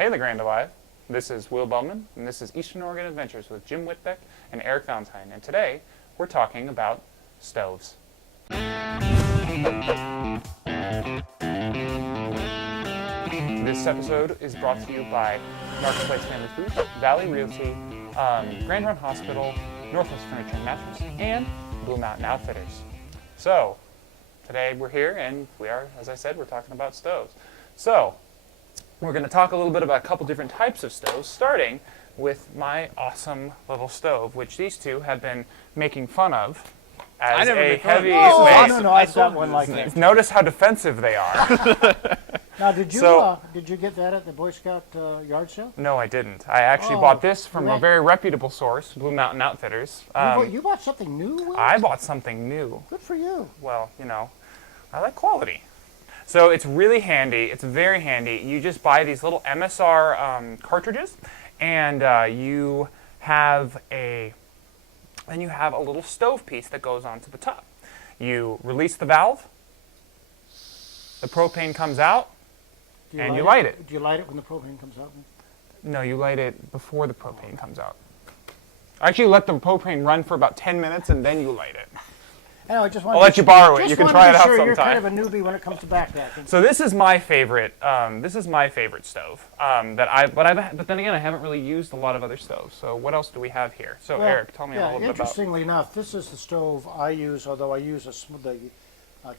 Hey, the Grand Alive. This is Will Bowman, and this is Eastern Oregon Adventures with Jim Whitbeck and Eric Valentine. And today, we're talking about stoves. This episode is brought to you by Marketplace Family Foods, Valley Realty, Grand Run Hospital, Northwest Furniture and Mattress, and Blue Mountain Outfitters. So, today we're here, and we are, as I said, we're talking about stoves. So, we're going to talk a little bit about a couple different types of stoves, starting with my awesome little stove, which these two have been making fun of as a heavy space. No, I've got one like that. Notice how defensive they are. Now, did you get that at the Boy Scout yard sale? No, I didn't. I actually bought this from a very reputable source, Blue Mountain Outfitters. You bought something new, Will? I bought something new. Good for you. Well, you know, I like quality. So it's really handy. It's very handy. You just buy these little MSR cartridges, and you have a little stove piece that goes onto the top. You release the valve. The propane comes out, and you light it. Do you light it when the propane comes out? No, you light it before the propane comes out. Actually, let the propane run for about 10 minutes, and then you light it. Anyway, I'll let you borrow it. You can try it out sometime. You're kind of a newbie when it comes to backpacking. So this is my favorite. This is my favorite stove. But then again, I haven't really used a lot of other stoves. So what else do we have here? So Well, Eric, tell me a little bit about. Interestingly enough, this is the stove I use. Although I use the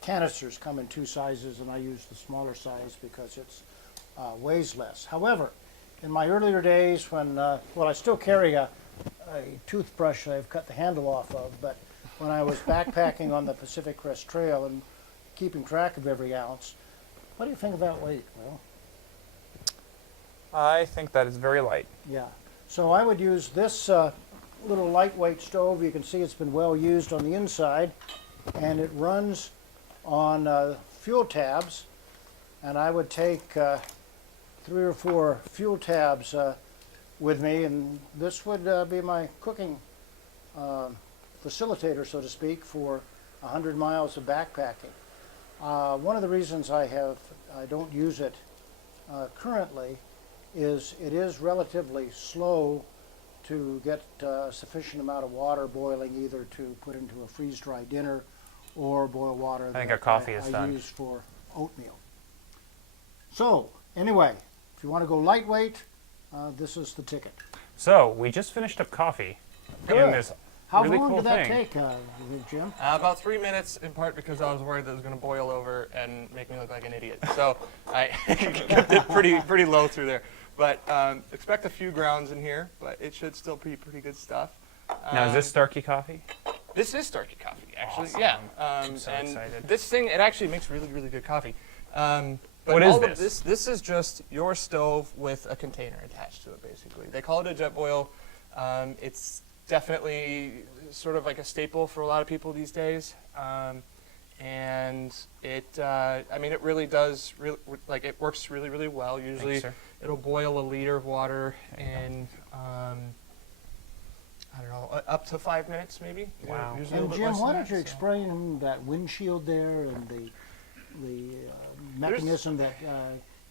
canisters come in two sizes, and I use the smaller size because it's weighs less. However, in my earlier days, when I still carry a toothbrush that I've cut the handle off of, but when I was backpacking on the Pacific Crest Trail and keeping track of every ounce, what do you think of that weight, Will? I think that is very light. Yeah. So I would use this little lightweight stove. You can see it's been well used on the inside, and it runs on fuel tabs. And I would take 3 or 4 fuel tabs with me, and this would be my cooking facilitator, so to speak, for 100 miles of backpacking. One of the reasons I don't use it currently is it is relatively slow to get a sufficient amount of water boiling, either to put into a freeze-dried dinner or boil water I think our coffee is done. I use for oatmeal. So, anyway, if you want to go lightweight, this is the ticket. So we just finished up coffee in this How really long cool did that thing. take, Jim? About 3 minutes, in part because I was worried that it was going to boil over and make me look like an idiot. So I kept it pretty low through there. But expect a few grounds in here, but it should still be pretty good stuff. Now is this Starkey coffee? This is Starkey coffee, actually. Awesome. Yeah. I'm so and excited. This thing, it actually makes really, really good coffee. But What is all this? Of this is just your stove with a container attached to it, basically. They call it a Jetboil. It's definitely sort of like a staple for a lot of people these days. And it, it really does, it works really, really well. Usually it'll boil a liter of water in, up to 5 minutes maybe. Wow. Usually a And little bit Jim, less why than don't you that, so. explain that windshield there and the mechanism that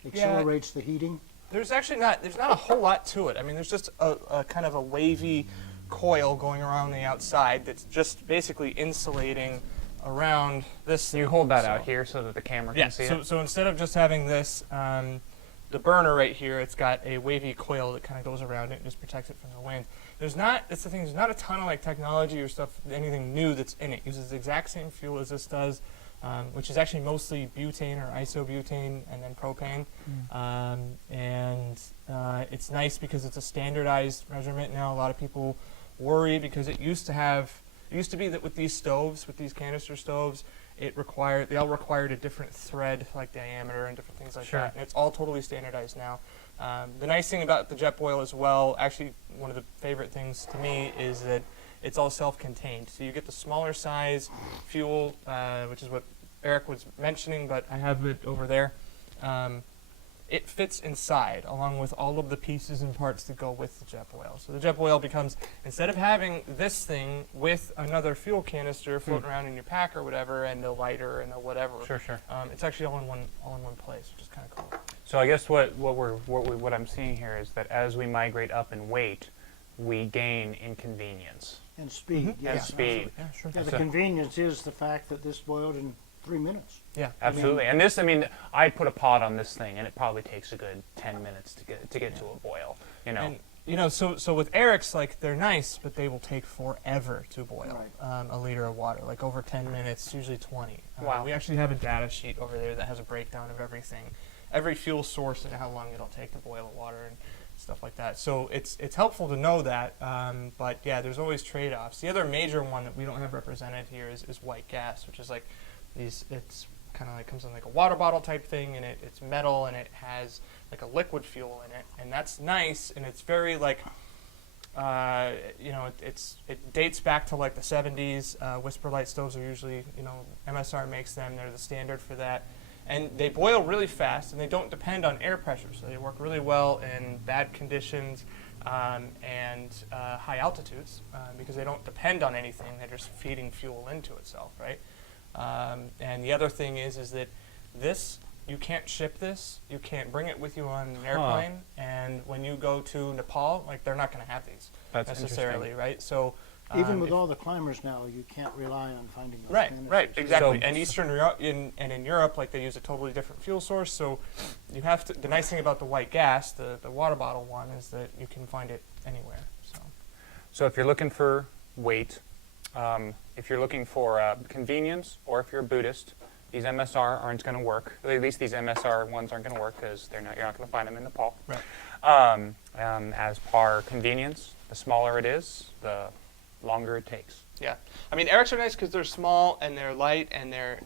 accelerates the heating? There's not a whole lot to it. I mean, there's just a kind of a wavy coil going around the outside that's just basically insulating around this. You hold that out here so that the camera can see it. So instead of just having this, the burner right here, it's got a wavy coil that kind of goes around it and just protects it from the wind. That's the thing. There's not a ton of like technology or stuff, anything new that's in it. It uses the exact same fuel as this does, which is actually mostly butane or isobutane and then propane. It's nice because it's a standardized measurement now. A lot of people worry because it used to be that with these stoves, with these canister stoves, they all required a different thread like diameter and different things like that. And it's all totally standardized now. The nice thing about the Jetboil as well, actually one of the favorite things to me, is that it's all self-contained. So you get the smaller size fuel, which is what Eric was mentioning, but I have it over there. It fits inside, along with all of the pieces and parts that go with the Jetboil. So the Jetboil becomes, instead of having this thing with another fuel canister floating around in your pack or whatever, and a lighter and a whatever, it's actually all in one place, which is kind of cool. So I guess what I'm seeing here is that as we migrate up in weight, we gain in convenience. And speed, yes. And speed. Yeah, sure. Yeah, the So- convenience is the fact that this boiled in 3 minutes. Yeah. Absolutely. And this, I mean, I put a pot on this thing, and it probably takes a good 10 minutes to get to a boil. You know. And you know, so with Eric's, like, they're nice, but they will take forever to boil. Right. A liter of water, like over 10 minutes, usually 20. Wow. We actually have a data sheet over there that has a breakdown of everything, every fuel source and how long it'll take to boil the water and stuff like that. So it's helpful to know that, but yeah, there's always trade-offs. The other major one that we don't have represented here is white gas, which is like these. It's kind of like comes in like a water bottle type thing, and it's metal and it has like a liquid fuel in it, and that's nice, and it's very like. You know, it dates back to like the 70s. Whisper Light stoves are usually, you know, MSR makes them. They're the standard for that. And they boil really fast, and they don't depend on air pressure, so they work really well in bad conditions and high altitudes because they don't depend on anything. They're just feeding fuel into itself, right? And the other thing is that this, you can't ship this. You can't bring it with you on an airplane. And when you go to Nepal, like, they're not going to have these That's necessarily, interesting. right? So Even with if- all the climbers now, you can't rely on finding those Right, canisters. right, exactly. So- And Eastern Europe, in Europe, like, they use a totally different fuel source. So you have to. The nice thing about the white gas, the water bottle one, is that you can find it anywhere. So if you're looking for weight, if you're looking for convenience, or if you're a Buddhist, these MSR aren't going to work. At least these MSR ones aren't going to work because you're not going to find them in Nepal. Right. As par convenience, the smaller it is, the longer it takes. Yeah, I mean, Eric's are nice because they're small and they're light and they're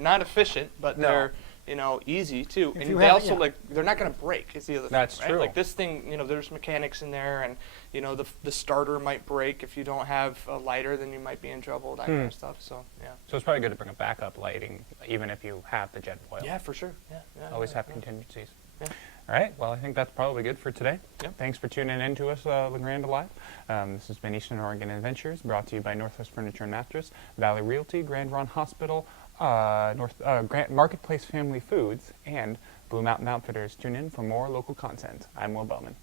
not efficient, but No. they're, you know, easy too. If And you they have- also yeah. like they're not going to break. Is the other That's thing, right? true. Like this thing, you know, there's mechanics in there, and you know the starter might break if you don't have a lighter, then you might be in trouble. That kind of stuff. So yeah. So it's probably good to bring a backup lighting, even if you have the jet boil. Yeah, for sure. Yeah. Always yeah, have yeah. contingencies. Yeah. All right. Well, I think that's probably good for today. Yep. Thanks for tuning in to us, LeGrand Alive. This has been Eastern Oregon Adventures, brought to you by Northwest Furniture and Mattress, Valley Realty, Grand Ron Hospital, Marketplace Family Foods, and Blue Mountain Outfitters. Tune in for more local content. I'm Will Bowman.